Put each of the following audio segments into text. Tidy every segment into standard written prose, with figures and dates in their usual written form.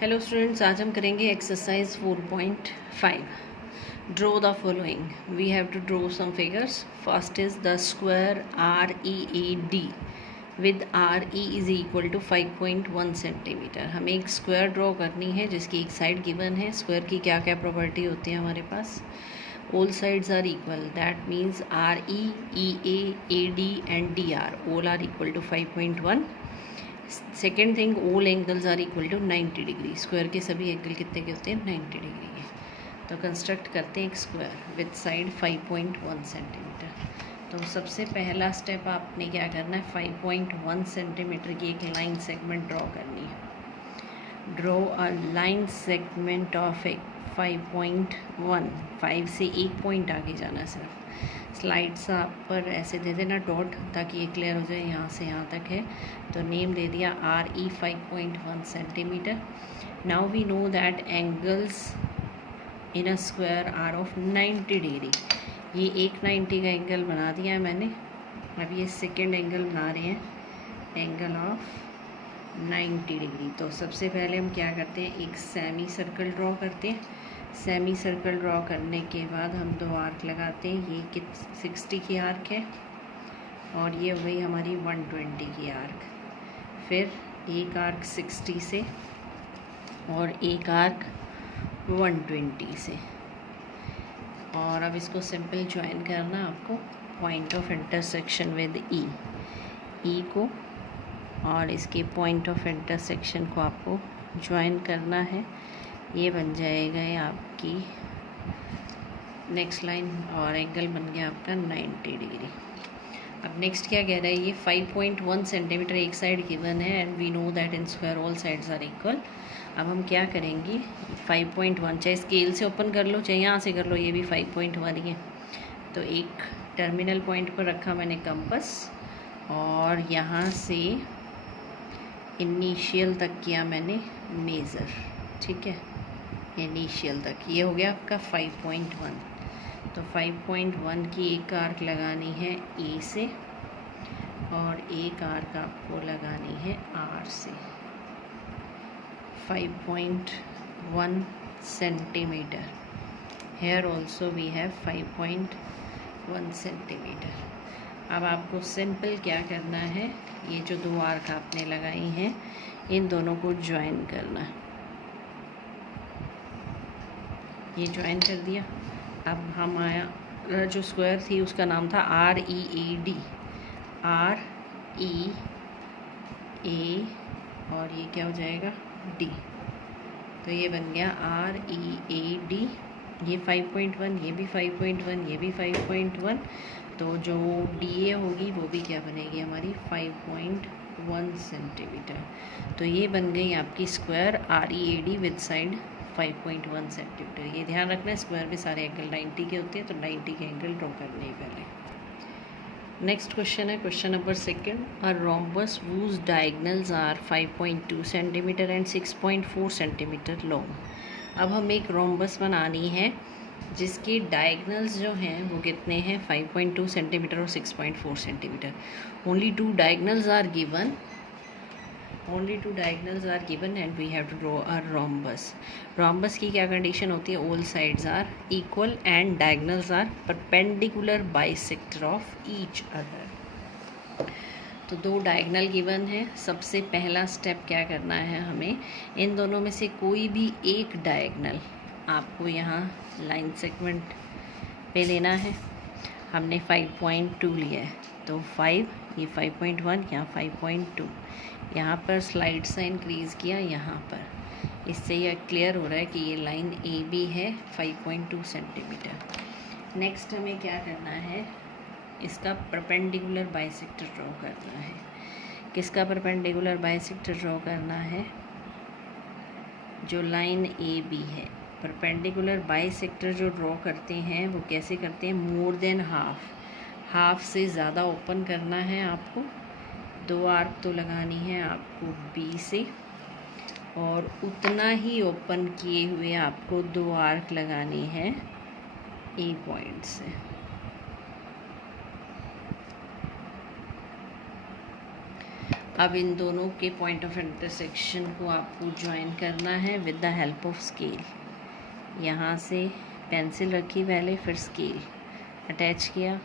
Hello students, आज हम करेंगे exercise 4.5। Draw the following. We have to draw some figures. First is the square READ with RE is equal to 5.1 centimetre. हमें एक square draw करनी है जिसकी एक साइड गिवन है। स्क्वायर की क्या क्या प्रॉपर्टी होती है हमारे पास? All sides are equal, that means RE, EA, AD and DR all are equal to 5.1। Second thing, all angles are equal to 90 degree. Square के सभी एंगल कितने के होते हैं? 90 डिग्री के। तो कंस्ट्रक्ट करते हैं एक स्क्वायर विद साइड 5.1 सेंटीमीटर। तो सबसे पहला स्टेप आपने क्या करना है, 5.1 सेंटीमीटर की एक लाइन सेगमेंट ड्रॉ करनी है। Draw a line segment of a 5.1। 5 से एक पॉइंट आगे जाना है सिर्फ। स्लाइड्स पर ऐसे दे देना डॉट, ताकि ये क्लियर हो जाए यहाँ से यहाँ तक है। तो नेम दे दिया RE 5.1 centimetre. Now we know that angles in a square are of 90 degree. ये एक 90 का एंगल बना दिया है मैंने। अब ये सेकेंड एंगल बना रहे हैं, एंगल ऑफ 90 डिग्री। तो सबसे पहले हम क्या करते हैं, एक सेमी सर्कल ड्रॉ करते हैं। सेमी सर्कल ड्रॉ करने के बाद हम दो आर्क लगाते हैं। ये 60 की आर्क है और ये वही हमारी 120 की आर्क। फिर एक आर्क 60 से और एक आर्क 120 से। और अब इसको सिंपल ज्वाइन करना आपको पॉइंट ऑफ इंटरसेक्शन विद ई को, और इसके पॉइंट ऑफ इंटरसेक्शन को आपको ज्वाइन करना है। ये बन जाएगा आपकी नेक्स्ट लाइन और एंगल बन गया आपका 90 डिग्री। अब नेक्स्ट क्या कह रहा है, ये 5.1 सेंटीमीटर एक साइड गिवन है and we know that in square all sides are equal. अब हम क्या करेंगे, 5.1 चाहे स्केल से ओपन कर लो चाहे यहाँ से कर लो, ये भी 5.1 ही है। तो एक टर्मिनल पॉइंट पर रखा मैंने कंपस और यहाँ से इनिशियल तक किया मैंने मेज़र। ठीक है, इनिशियल तक ये हो गया आपका 5.1। तो 5.1 की एक आर्क लगानी है ए से और एक आर्क आपको लगानी है आर से। 5.1 centimetre. Here also we have 5.1 centimetre. अब आपको सिंपल क्या करना है, ये जो दो आर्क आपने लगाई हैं इन दोनों को ज्वाइन करना है। ये ज्वाइन कर दिया। अब हमारा जो स्क्वायर थी उसका नाम था READ। REA और ये क्या हो जाएगा, D। तो ये बन गया READ। ये 5.1, ये भी 5.1, ये भी 5.1। तो जो DA होगी वो भी क्या बनेगी हमारी 5.1 सेंटीमीटर। तो ये बन गई आपकी square READ with side 5.1 centimetre. ये ध्यान रखना है, स्क्वायर में सारे एंगल 90 के होते हैं, तो 90 के एंगल ड्रॉ करने हैं पहले। नेक्स्ट क्वेश्चन है question number second. A rhombus whose diagonals are 5.2 centimetre and 6.4 centimetre long. अब हम एक रोम्बस बनानी है जिसके डायगनल्स जो हैं वो कितने हैं, 5.2 सेंटीमीटर और 6.4 centimetre. Only two diagonals are given and we have to draw a rhombus. Rhombus की क्या कंडीशन होती है, all sides are equal and diagonals are perpendicular bisector of each other। तो दो डायगनल गिवन है। सबसे पहला स्टेप क्या करना है, हमें इन दोनों में से कोई भी एक डायगनल आपको यहाँ लाइन सेगमेंट पे लेना है। हमने 5.2 लिया है, तो 5, ये 5.1, यहाँ 5.2। यहाँ पर स्लाइड से इंक्रीज़ किया यहाँ पर। इससे यह क्लियर हो रहा है कि ये लाइन AB है 5.2 सेंटीमीटर। नेक्स्ट हमें क्या करना है, इसका परपेंडिकुलर बाइसेक्टर ड्रॉ करना है। किसका परपेंडिकुलर बाइसेक्टर ड्रॉ करना है, जो लाइन AB है। परपेंडिकुलर बाइसेक्टर जो ड्रॉ करते हैं वो कैसे करते हैं, मोर देन हाफ से ज़्यादा ओपन करना है आपको। दो आर्क तो लगानी है आपको B से और उतना ही ओपन किए हुए आपको दो आर्क लगानी है A पॉइंट से। अब इन दोनों के पॉइंट ऑफ इंटरसेक्शन को आपको ज्वाइन करना है with the help of scale. यहाँ से पेंसिल रखी पहले, फिर स्केल अटैच किया,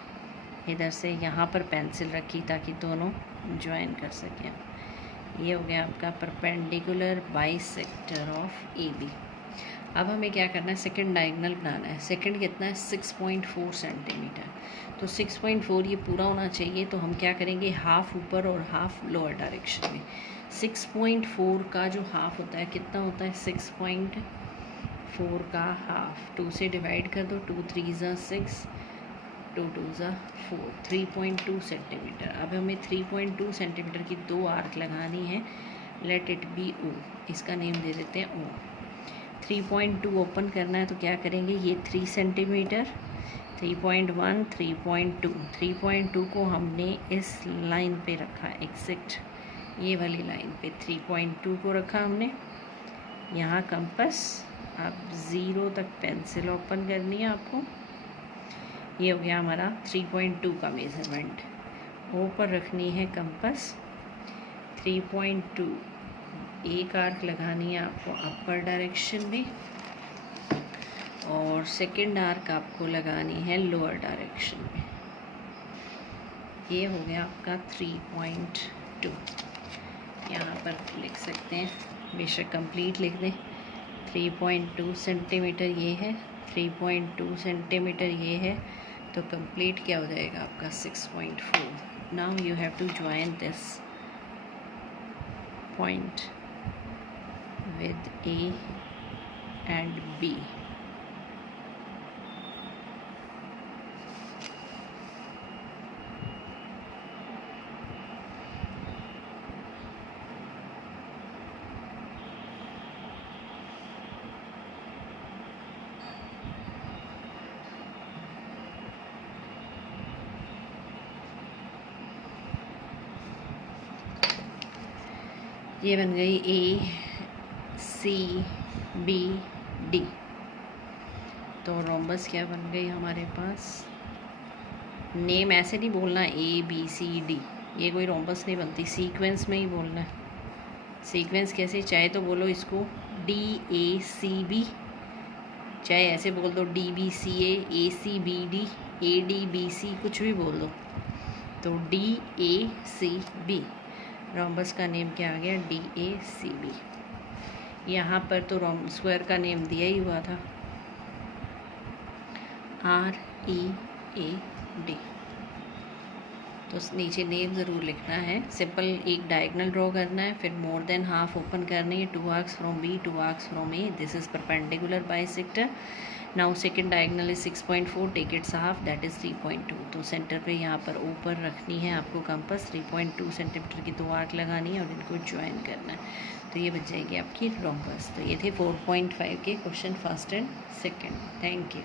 इधर से यहाँ पर पेंसिल रखी ताकि दोनों ज्वाइन कर सकें। ये हो गया आपका perpendicular bisector of A B. अब हमें क्या करना है, सेकंड डायगोनल बनाना है। सेकंड कितना है, 6.4 सेंटीमीटर। तो 6.4 ये पूरा होना चाहिए, तो हम क्या करेंगे, हाफ ऊपर और हाफ लोअर डायरेक्शन में। 6.4 का जो हाफ होता है कितना होता है, 6.4 का हाफ 2 से डिवाइड कर दो, 2 3 ज़ा 6, 2 2 ज़ा 4, 3.2 सेंटीमीटर। अब हमें 3.2 सेंटीमीटर की 2 आर्क लगानी है। लेट इट बी ओ, इसका नेम दे देते हैं ओ। 3.2 ओपन करना है तो क्या करेंगे, ये 3 सेंटीमीटर, 3.1, 3.2, 3.2 को हमने इस लाइन पे रखा, एग्जैक्ट ये वाली लाइन पे 3.2 को रखा हमने। यहाँ कंपास, अब 0 तक पेंसिल ओपन करनी है आपको। ये हो गया हमारा 3.2 का मेज़रमेंट। ओ पर रखनी है कंपास, 3.2 एक आर्क लगानी है आपको अपर डायरेक्शन में, और सेकंड आर्क आपको लगानी है लोअर डायरेक्शन में। ये हो गया आपका 3.2। यहाँ पर लिख सकते हैं, बेशक कंप्लीट लिख दें। 3.2 सेंटीमीटर ये है, 3.2 सेंटीमीटर ये है, तो कंप्लीट क्या हो जाएगा आपका 6.4। Now you have to join this point with A and B। ये बन गई A C B D। तो रोम्बस क्या बन गई हमारे पास, नेम ऐसे नहीं बोलना A B C D, ये कोई रोम्बस नहीं बनती, सीक्वेंस में ही बोलना है। सीक्वेंस कैसे, चाहे तो बोलो इसको D A C B, चाहे ऐसे बोल दो D B C A, A C B D, A D B C, कुछ भी बोल दो। तो D A C B, rhombus का नेम क्या आ गया, D A C B। यहाँ पर तो स्क्वायर का नेम दिया ही हुआ था, READ। तो नीचे नेम ज़रूर लिखना है। सिंपल एक डायगोनल ड्रॉ करना है, फिर मोर देन हाफ ओपन करनी है, 2 arcs from B, 2 arcs from A। This is perpendicular bisector. Now second diagonal is 6.4, take its half, that is 3.2। तो सेंटर पे यहाँ पर ऊपर रखनी है आपको कंपास, 3.2 सेंटीमीटर की 2 आर्क लगानी है और इनको ज्वाइन करना है। तो ये बच जाएगी आपकी रोम्बस। तो ये थे 4.5 के question first and second. Thank you.